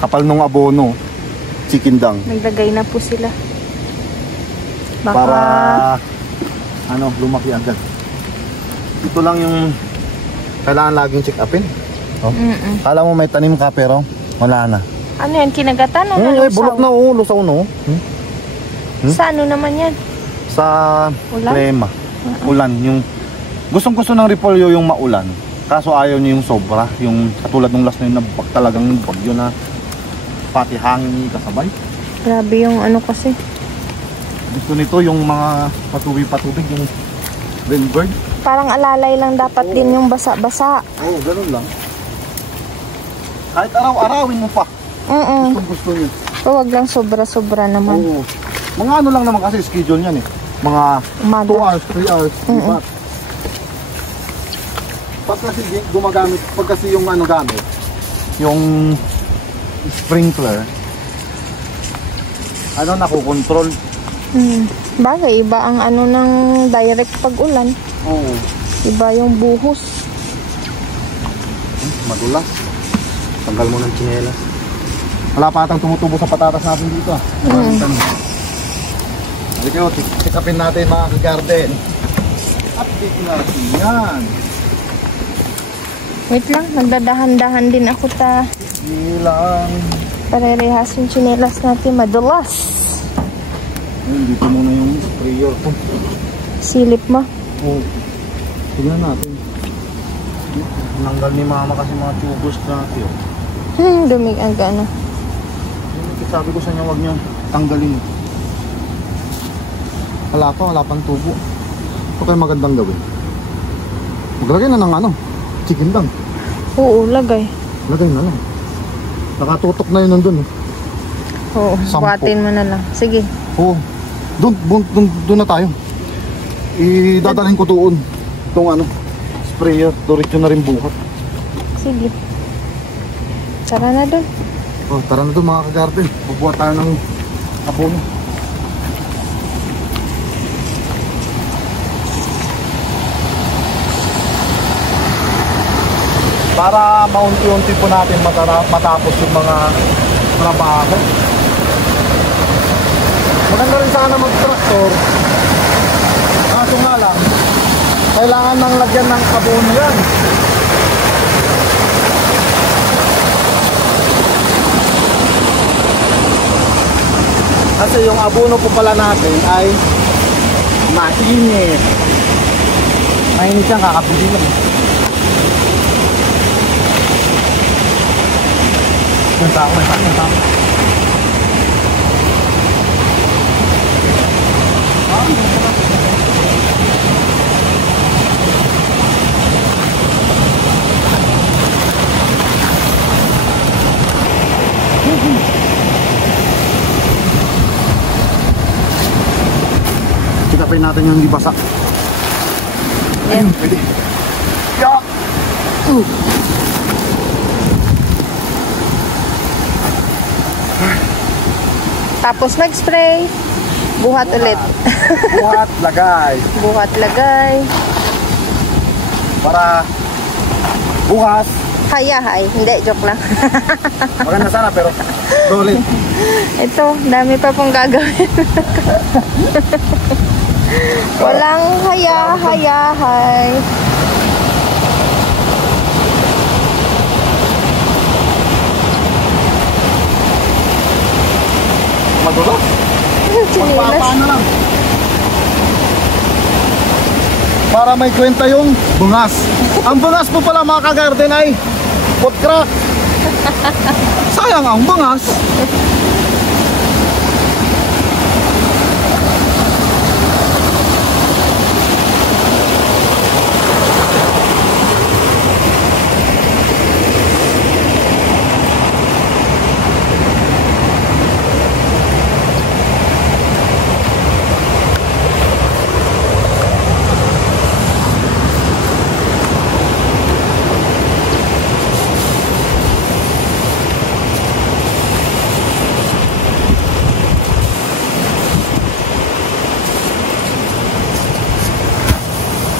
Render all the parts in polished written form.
kapal nung abono, chikindang. Naglagay na po sila. Baka... Para ano, lumaki agad. Ito lang yung kailangan laging check upin. Oh. Kala mo may tanim ka pero wala na. Ano yan? Kinagatan o nalusaw? Bulok na oh, lusaw na oh. Sa ano naman yan? Sa klema. Ulan. Yung gustong-gusto ng repolyo yung maulan. Kaso ayaw niya yung sobra. Yung katulad ng last na yun na talagang bagyo na pati hangin kasabay. Grabe yung ano kasi. Gusto nito yung mga patubig-patubig, yung rainbird. Parang alalay lang dapat din yung basa-basa. Oo, ganun lang. Kahit araw-arawin mo pa. Gusto niyo. So, wag lang sobra-sobra naman. Oo. Mga ano lang naman kasi schedule niyan eh. Mga 2 hours, 3 hours, diba? Pag kasi gumagamit, pag kasi yung ano gamit, yung sprinkler, ano nakukontrol. Bagay, iba ang ano ng direct pag-ulan. Oo. Iba yung buhos. Madulas. Tanggal mo ng tsinelas. Wala pa atang tumutubo sa patatas natin dito ah. Halika o, sikapin natin mga ka-garden. Update natin yan. Wait lang, nagdadahan-dahan din ako ta. Ilang. Parerehas yung tsinelas natin, madulas. Dito muna yung sprayer ko. Silip mo? Oo. Tignan natin. Nanggal ni mama kasi mga tubos natin. Dumig ang gano. Sabi ko sa inyo, huwag nyo tanggalin. Wala pang tubo. Ito kayo magandang gawin. Maglagay na ng ano, chicken lang. Oo, lagay. Lagay na lang. Nakatutok na yun nandun. Oo, buhatin mo na lang. Sige. Oo. Doon na tayo. Idadalhin ko doon. Itong ano, sprayer. Diretso na rin buhat. Sige. Tara na doon. Oh, tara na doon mga ka-garden. Magbuhat tayo ng abono. Para maunti-unti po natin matapos yung mga trabaho. Maganda rin sana mag-tractor. Kaso nga lang, kailangan nang lagyan ng abono yan. Kasi yung abono po pala natin ay mainit. Mainit yan, kakabili lang. Yung tao, may tao. Sikapin natin yung di basa. Ayun, pwede. Yeah. Tapos mag-spray. Buhat ulit. Buhat, lagay. Buhat, lagay. Para bukas. Hay. Hindi, joke lang. Maganda sana pero solid. Ito, dami pa pong gagawin. Walang hay. Madulas. Magpapaano lang. Para may kwenta yung bungas. Ang bungas po pala mga ka-garden ay foot crack. Sayang ang bungas.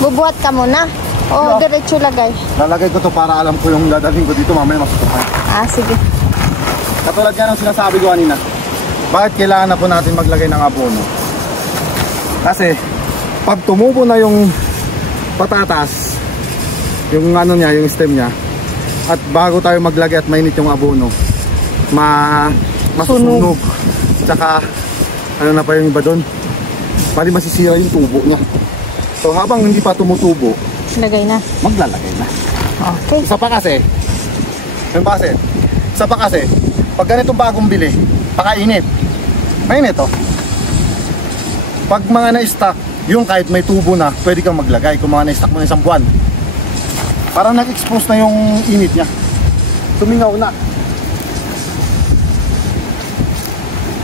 Bubuhat ka muna. O, diretso lagay. Lalagay ko to para alam ko yung dadalhin ko dito mamaya masutukan. Sige. Katulad nga ng sinasabi ko kanina, bakit kailangan na po natin maglagay ng abono? Kasi pag tumubo na yung patatas, yung ano niya, yung stem niya, at bago tayo maglagay at mainit yung abono, masusunog. Tsaka ano na pa yung iba doon, pali masisira yung tubo niya. So habang hindi pa tumutubo, Lagay na. maglalagay na. Okay. Isa pa kasi, pag ganitong bagong bili, pakainit. Mainit oh. Pag mga na-stock, yung kahit may tubo na, pwede kang maglagay kung mga na-stock mo na isang buwan. Parang nag-expose na yung init niya. Sumingaw na.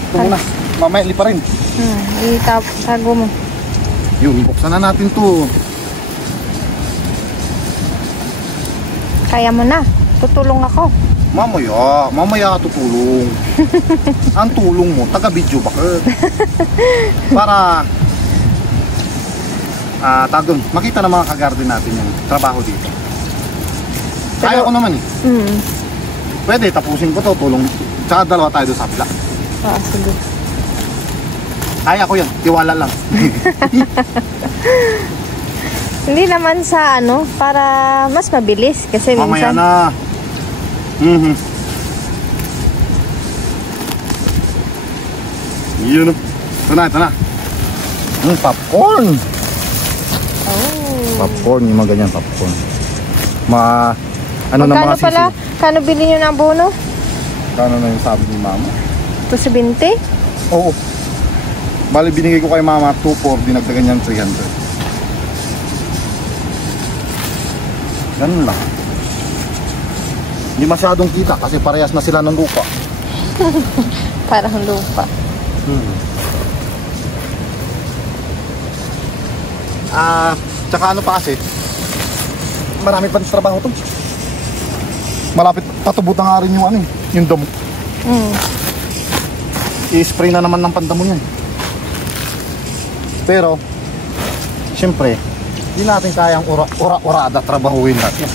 Ito muna. Mamaya lipa rin. Itago mo. Yun, buksan na natin to. Kaya mo na. Tutulong ako. Mamaya ka tutulong. Ang tulong mo, taga-video bakit? Para tagong, makita ng mga kagarden natin yung trabaho dito. Kaya ko naman eh. Pwede, tapusin ko to, tulong. Tsaka dalawa tayo doon sa kabila. Sige. Kaya ko yan, tiwala lang. Hindi naman sa ano, para mas mabilis. Kasi Mamaya minsan... na. Yun. Ito na. Popcorn. Popcorn, yung mga ganyan popcorn. Ano na mga sisi? pala? Kano bilhin nyo ng abono? Kano na yung sabi ni mama? 270? Oo. Bali binigay ko kay mama 240, dinagdagan niyan 300. Ganun lang. Hindi masyadong kita kasi parehas na sila ng lupa. Parang lupa. Tsaka ano pa kasi, marami pa trabaho to. Malapit patubot na nga rin yung ano, yung damo. I-spray na naman ng pandamo yan. Pero syempre hindi natin kayang ora-orada trabahuin natin.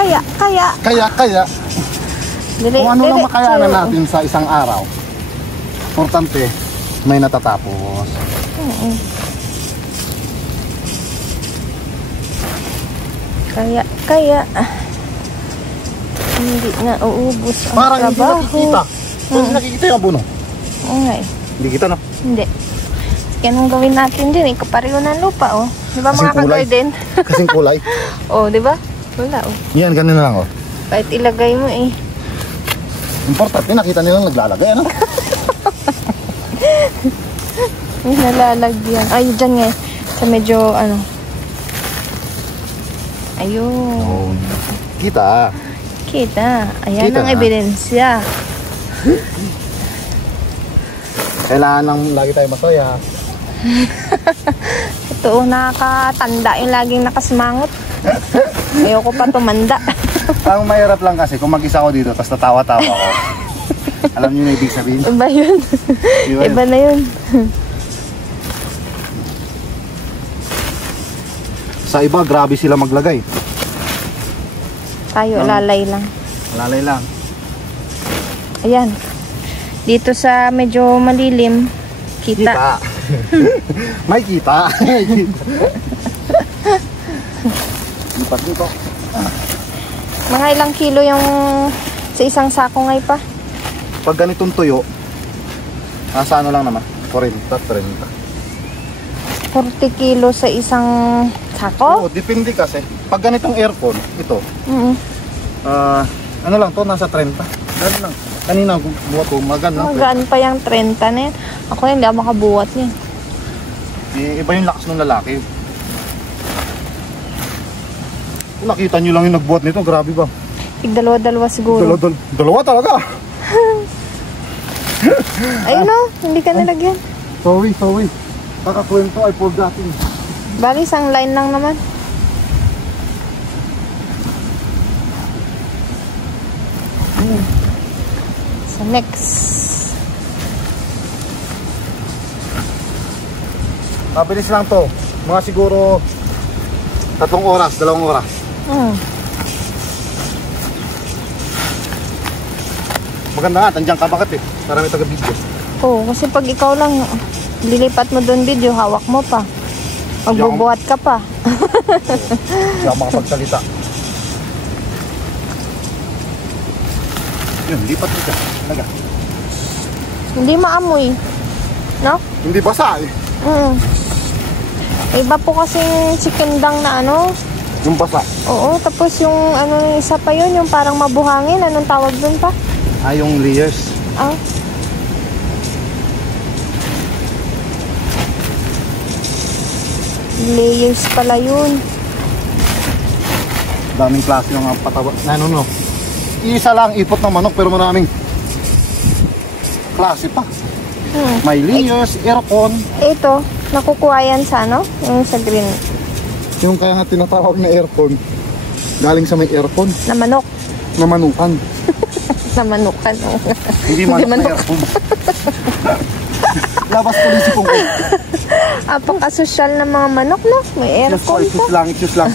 Kaya kung ano lang makayanan natin sa isang araw, importante may natatapos. Kaya hindi na uubos ang Parang trabaho. hindi nakikita. Hindi nakikita yung abono. Oo nga eh. Hindi kita na. Hindi. Ganun gawin natin din eh. Kapareho ng lupa oh. Di ba mga ka-garden? Kasing kulay. Oh, di ba? Wala oh. Yan, ganun na lang oh. Kahit ilagay mo eh. Importante, nakita nilang naglalagay ano? May nalalagyan. Ay, dyan nga eh. Sa medyo ano. Ayun. Kita. Ayan Kita ang na. ebidensya. Kailangan lang lagi tayo masaya. Ito, nakakatanda yung laging nakasmangot. Ayoko pa tumanda. Ang mahirap lang kasi kung mag-isa ako dito tapos tatawa-tawa ako. Alam niyo na ibig sabihin? Iba yun. Iba na yun. Sa iba, grabe sila maglagay. Tayo, lalay lang. Lalay lang. Ayan. Dito sa medyo malilim, kita. May kita. Lipat dito. Mga ilang kilo yung sa isang sako ngay pa? Pag ganitong tuyo, nasa ano lang naman? 40, 30. 40 kilo sa isang sako? Oo, depende kasi. Pag ganitong aircon, ito, ano lang to, nasa 30. Ganun lang. Kanina, buhat ko, magan lang. Magaan pa yung 30 na yan. Ako na, hindi ako makabuhat niyan. Iba yung lakas ng lalaki. Kung nakita nyo lang yung nagbuhat nito, grabe ba? Dalawa-dalawa siguro. Dalawa talaga. Ayun o, hindi ka nalagyan. Sorry. Kakakwento, I forgotten. Bali, isang line lang naman. So next. Mabilis lang to. Mga siguro 3 oras, 2 oras. Maganda nga, tandiyan ka bakit eh. Para may taga-video. Oo, kasi pag ikaw lang lilipat mo doon video, hawak mo pa. Magbubuhat ka pa. Hindi ako makapagsalita. Yun, lipat mo siya. Talaga. Hindi maamoy. No? Hindi basa eh. Iba po kasing sikindang na ano. Yung basa. Oo, tapos yung ano, isa pa yun, yung parang mabuhangin. Anong tawag doon pa? Ah, yung layers. Ah. Layers pala yun. Daming klase ng pataba. Ano no? Isa lang ipot ng manok pero maraming klase pa. May layers, aircon. Ito, nakukuha yan sa ano? Yung sa green. Yung kaya nga tinatawag na aircon. Galing sa may aircon. Na manok. Na manukan. Na manukan. Oh. Hindi manok na aircon. Labas ko si Pong. Apaka-social ng mga manok, no? May aircon pa. Isus lang.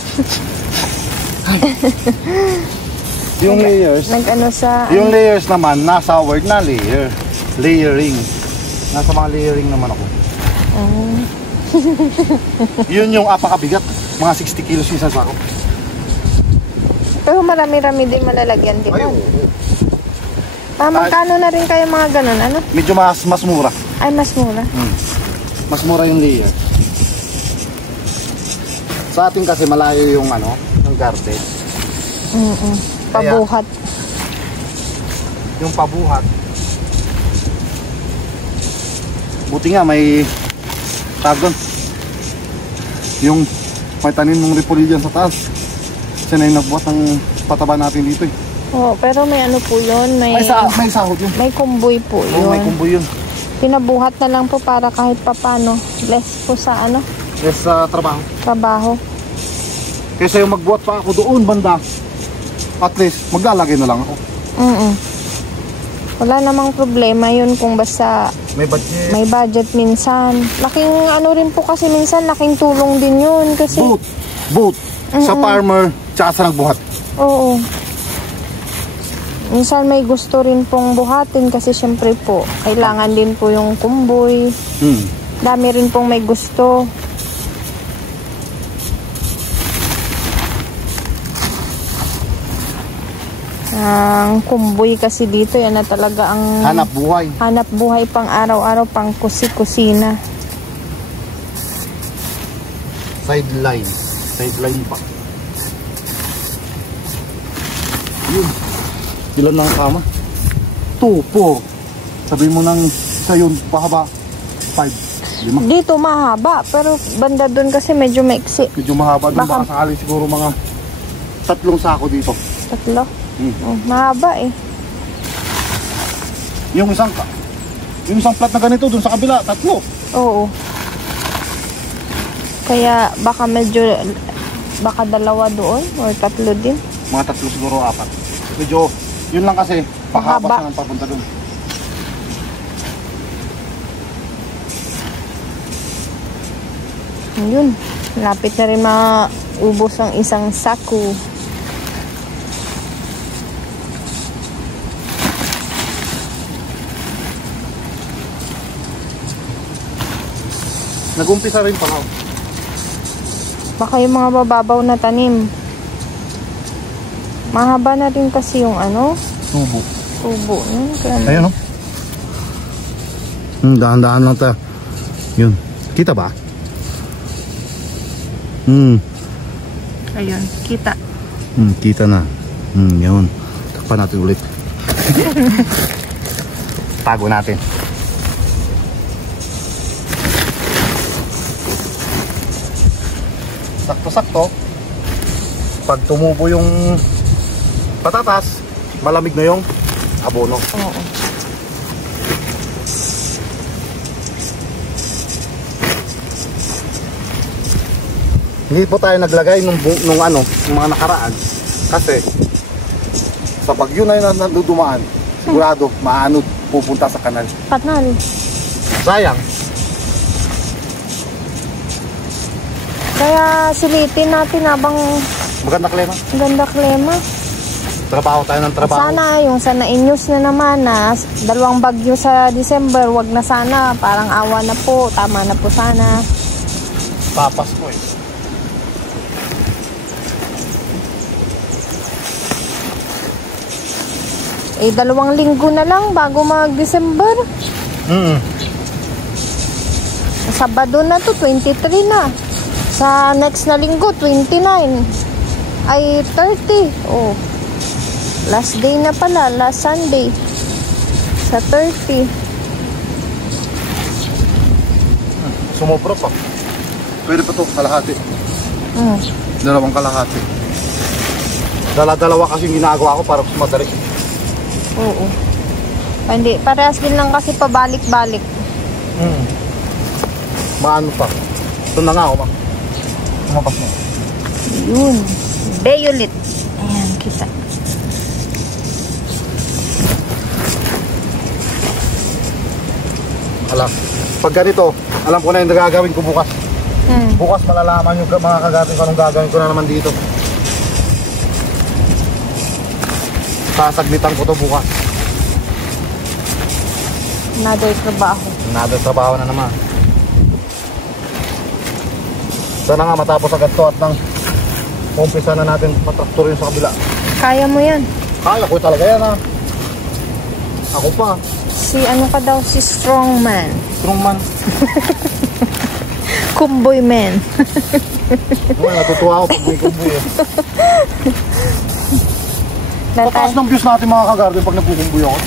Yung layers. Nag-ano sa... Yung layers naman, nasa word na layer. Layering. Nasa mga layering naman ako. Yun yung apakabigat. Mga 60 kilos yung sasako. Pero marami-rami din malalagyan din. Ay, magkano na rin kayo mga ganun, ano? Medyo mas mura. Ay, mas mura. Mas mura yung layer. Sa atin kasi malayo yung ano, yung garden. Pabuhat. Yung pabuhat. Buti nga may tagon. Yung may tanim ng repolyo dyan sa taas. Kasi na yung nagbuhat ng pataba natin dito eh. Oo, pero may ano po yun. May sahod yun. May kumboy po yun. May kumboy yun. Pinabuhat na lang po para kahit papano. Less po sa ano? Less sa Trabaho. Kaysa yung magbuhat pa ako doon banda. At least maglalagay na lang ako. Wala namang problema yun kung basta may budget minsan. Laking ano rin po kasi minsan, laking tulong din yun kasi... Both. Sa farmer, tsaka sa nagbuhat. Oo. Minsan may gusto rin pong buhatin kasi syempre po, kailangan din po yung kumboy. Dami rin pong may gusto. Ang kumboy kasi dito, yan na talaga ang hanap buhay. Hanap buhay pang araw-araw, pang kusina. Sideline pa. Yun. Ilan ng kama? 2, 4. Sabi mo nang isa yun, pahaba 5, 5. Dito mahaba, pero banda doon kasi medyo maiksi. Medyo mahaba doon, baka sakali siguro mga 3 sako dito. 3? Mahaba eh. Yung isang plat na ganito doon sa kabila, 3. Oo. Kaya baka 2 doon or 3 din. Mga 3 siguro, 4. Medyo yun lang kasi pahaba siya ng papunta doon. Yun, lapit na rin maubos ang isang sako. Nag-umpisa rin pala. Baka yung mga bababaw na tanim. Mahaba na rin kasi yung ano? Tubo. Ayun, no? Dahan-dahan lang tayo. Yun. Kita ba? Ayun, kita. Kita na. Yun. Takpan natin ulit. Tago natin. Sakto-sakto. Pag tumubo yung patatas, malamig na yung abono. Oo. Hindi po tayo naglagay nung mga nakaraan kasi sa bagyo na yun nandudumaan, sigurado maanod pupunta sa kanal. Sayang. Kaya silitin natin habang Maganda klema. Ganda klema. Trabaho tayo ng trabaho. Sana yung sa na-news na naman na 2 bagyo sa December, wag na sana. Parang awa na po. Tama na po sana. Papas po eh. Eh, 2 linggo na lang bago mag-December. Sabado na to, 23 na. Sa next na linggo, 29. Ay, 30. Oh. Last day na pala, last Sunday. Sa 30. Sumobra pa. Pwede pa to, kalahati. 2 kalahati. Dala-dalawa kasi ginagawa ko para mas madali. Oo. Hindi, parehas din lang kasi pabalik-balik. Maano pa. Ito na nga ako, Tumapas mo. Yun. Violet. Ayan, kita. Alam. Pag ganito, alam ko na yung gagawin ko bukas. Bukas malalaman yung mga kagatin ko anong gagawin ko na naman dito. Sasaglitan ko to bukas. Another trabaho. Another trabaho na naman. Sana nga matapos agad to at nang umpisa na natin matraktor yun sa kabila. Kaya mo yan. Kaya ko talaga yan ha. Ako pa. Si ano ka daw? Si strongman. Strongman. Kumboy man. Well, natutuwa ako pag may kumboy eh. Pataas ng views natin mga kagarden pag nagkukumboy ako.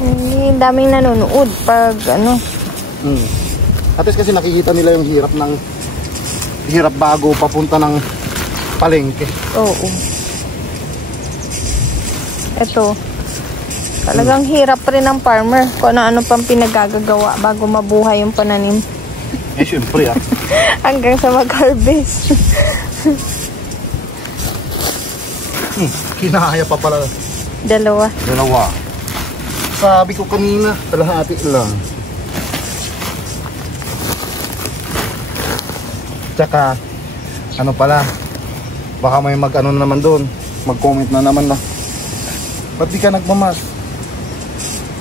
Hindi, daming nanonood pag ano. At least kasi nakikita nila yung hirap bago papunta ng palengke. Oo. Ito. Talagang hirap rin ng farmer kung ano-ano pang pinagagagawa bago mabuhay yung pananim. Eh, syempre ah. Hanggang sa mag-harvest. Kinahaya pa pala. 2. Sabi ko kanina, kalahati lang. Tsaka, ano pala, baka may mag-ano na naman doon, mag-comment na naman na, ba't di ka nagmamas?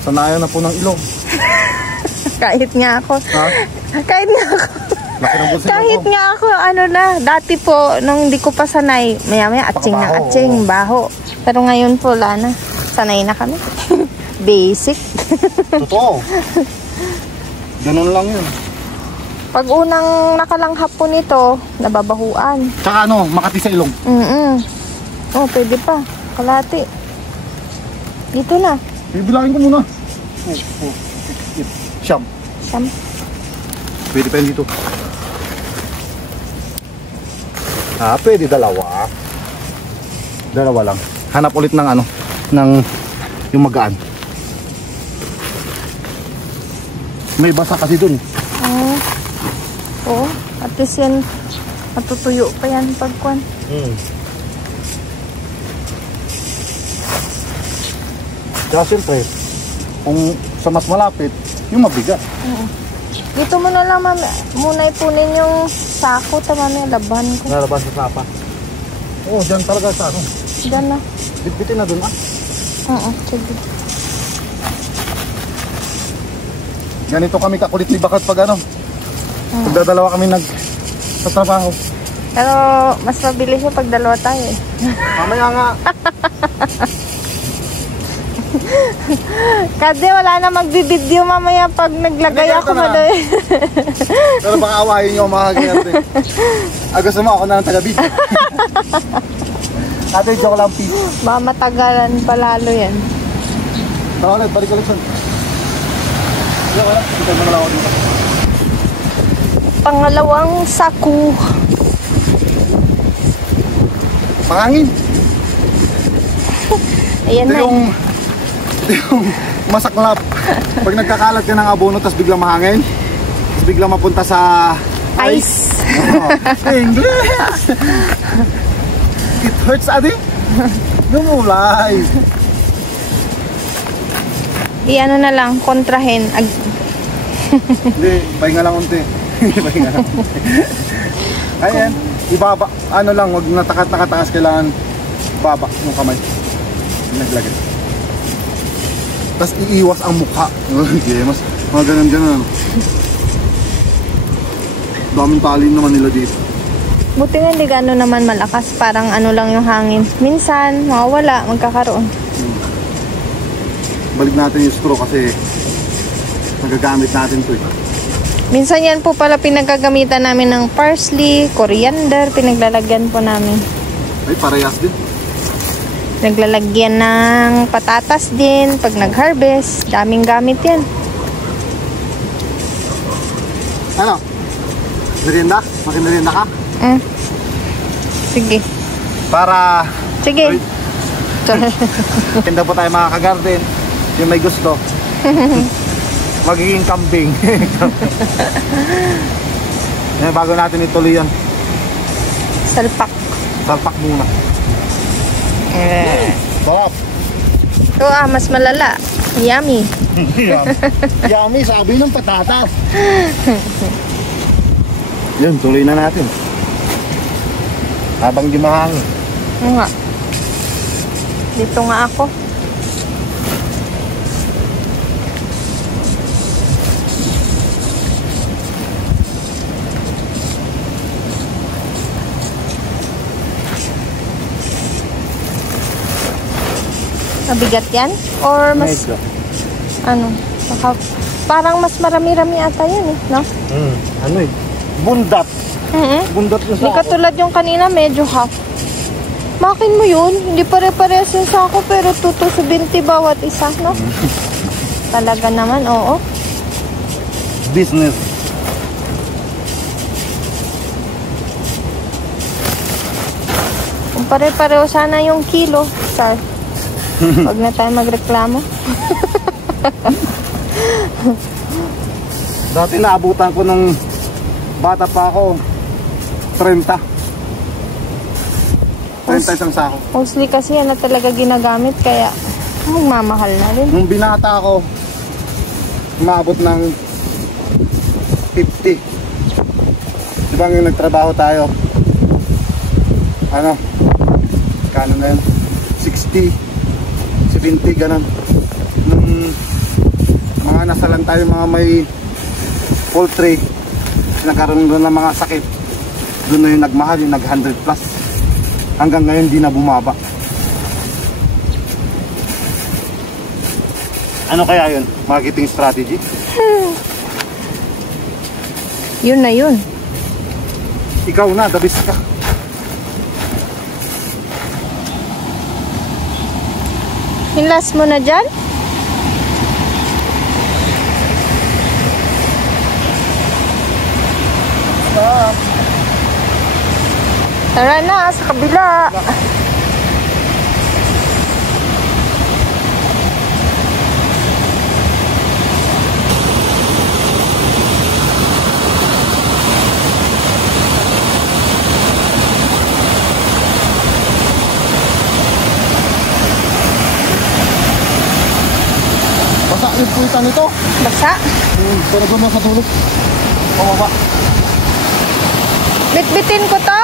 Sanayan na po ng ilong. Kahit nga ako. Ha? Kahit nga ako. Kahit nga ako, ano na, dati po, nung hindi ko pa sanay, maya-maya, atsing na atsing, baho. Pero ngayon po, wala na. Sanay na kami. Basic. Totoo. Ganun lang yun. Pag unang nakalanghap po nito, nababahuan. Tsaka ano, makati sa ilong. Oh, pwede pa. Kalati. Dito na. Bibilangin ko muna. Siyam. Pwede pa yun dito. Pwede 2. 2 lang. Hanap ulit ng ano, ng yung magaan. May basa kasi dun. Oo. At least yan, matutuyo pa yan pagkuhan. Kaya siyempre, kung sa mas malapit, yung mabigat. Dito mo na lang, muna ipunin yung sako. Tama na, laban ko. Nalaban sa sapa. Oo, dyan talaga sa ano. Dyan na. Bitbitin na dun Oo, sige. Ganito kami kakulit ni Bakat pag ano. Pagdadalawa kami sa trabaho. Pero mas mabilis yung pag 2 tayo eh. Mamaya nga. Kasi wala na magbibideo mamaya pag naglagay ako madoy. Pero baka awayin nyo mga ganyan. Gusto mo ako na ng taga-video. Ate, joke lang, P. Baka matagalan palalo yan. Tara ulit, balik ulit son. Hindi wala, kita mo na lang ako dito. Pangalawang saku. Mahangin. Ayan na. Yung masaklap. Pag nagkakalat ka ng abono tapos biglang mahangin, tapos biglang mapunta sa ice. English. It hurts, adi. Lumulay. Ano na lang, kontrahin. Hindi, pahinga lang unti. Pahinga lang unti. Ayan, ibaba. Ano lang, wag nakatakas, kailangan baba yung kamay. Naglagay. Tapos iiwas ang mukha. Okay, mas mga ganun. Daming tali naman nila dito. Buti nga hindi gano'n naman malakas. Parang ano lang yung hangin. Minsan, mawawala, magkakaroon. Balik natin yung straw kasi nagagamit natin ito. Minsan yan po pala pinagagamitan namin ng parsley, coriander, pinaglalagyan po namin. Ay, parehas din. Naglalagyan ng patatas din pag nag-harvest. Daming gamit yan. Ano? Merienda? Makinerienda ka? Sige. Para... Sige. Tinda po tayo mga ka-garden. Yung may gusto. Magiging kambing. Bago natin ituloy yan. Salpak. Salpak muna. Sarap. Ito mas malala. Yummy. Yummy, sabi ng patatas. Yun, tuloy na natin. Habang di mahangin. Nga. Dito nga ako. Mabigat yan? Or mas... Medyo. Ano? Parang mas marami-rami ata yan eh, no? Ano eh? Bundat. Bundat yung Hindi sako. katulad yung kanina, medyo half. Makin mo yun. Hindi pare-parehas yung sako, pero 2.20 bawat isa, no? Talaga naman, oo. Business. Kung pare-pareho sana yung kilo, sir. Huwag na tayo magreklamo. Dati naabutan ko nung bata pa ako 30 isang sako. Mostly kasi yan na talaga ginagamit, kaya magmamahal na rin. Nung binata ako, umabot ng 50. Diba yung nagtrabaho tayo? Ano? Kano na yun? 60 70, ganun. Nung mga nasalan tayo, mga may poultry, nagkaroon doon ng mga sakit, doon na yung nagmahal, yung nag 100 plus. Hanggang ngayon di na bumaba. Ano kaya yun? Marketing strategy? Yun na yun. Ikaw na, the best ka. Hinlas mo na dyan? Stop. Tara na, sa kabila. Basta yung puwitan nito. Basa. Pero doon na sa tulog. Pumaba. Bitbitin ko to.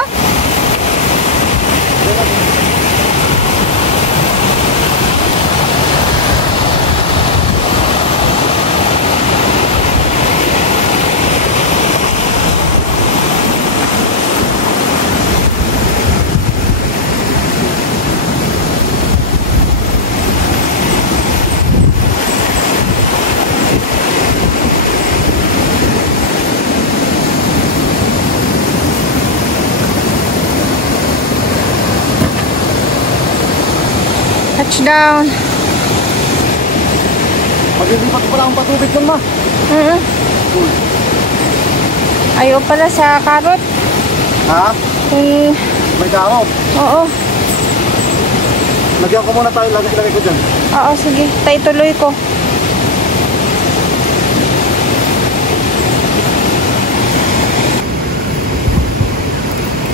Touchdown. Maglilipat pala ang patubig doon, ma. Cool. Ayaw pala sa karot. Ha? May karot. Oo. Lagyan ko muna tayo, lagay ko dyan. Oo, sige. Tayo tuloy ko.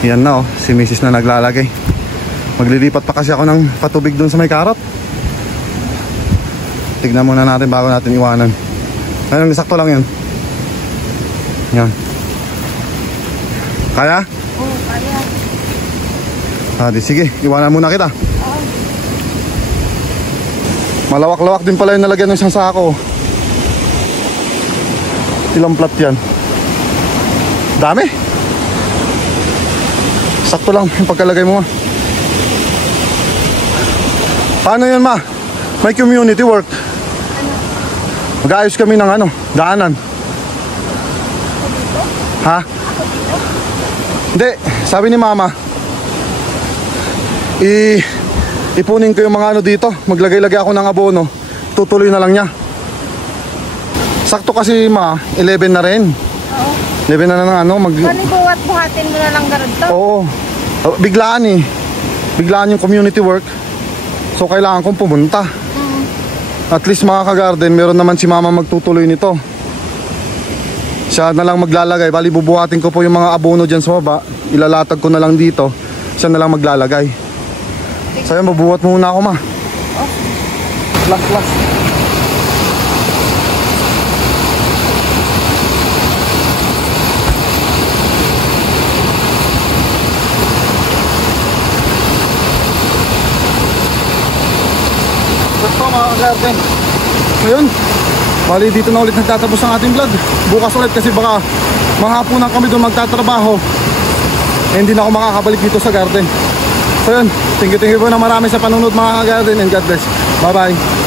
Yan na oh, si Mrs. na naglalagay. Maglilipat pa kasi ako ng patubig doon sa may karot. Tignan muna natin bago natin iwanan. Ayun, sakto lang yan. Yan. Kaya? Oo, kaya. Di sige, iwanan muna kita. Malawak-lawak din pala yung nalagyan ng isang sako. Ilang plat yan? Dami. Sakto lang yung pagkalagay mo, ma. Paano yun, ma? May community work. Mag-aayos kami ng daanan. Ha? Hindi, sabi ni mama, ipunin ko yung mga dito. Maglagay-lagay ako ng abono. Tutuloy na lang niya. Sakto kasi, ma, 11 na rin. Oo. 11 na ng Buhat-buhatin mo na lang ganito. Oo. Biglaan eh. Biglaan yung community work. So kailangan kong pumunta. At least mga ka-garden, meron naman si mama magtutuloy nito. Siya na lang maglalagay. Bali bubuhatin ko po yung mga abono dyan sa baba. Ilalatag ko na lang dito. Siya na lang maglalagay. So yun, mabuhat muna ako, ma. Lak. Ito mga ka-garden. Ngayon, bali dito na ulit nagtatapos ang ating vlog. Bukas ulit kasi baka mahapunan kami doon magtatrabaho. Hindi na ako makakabalik dito sa garden. So yun, thank you po na marami sa panunod mga ka-garden, and God bless. Bye bye.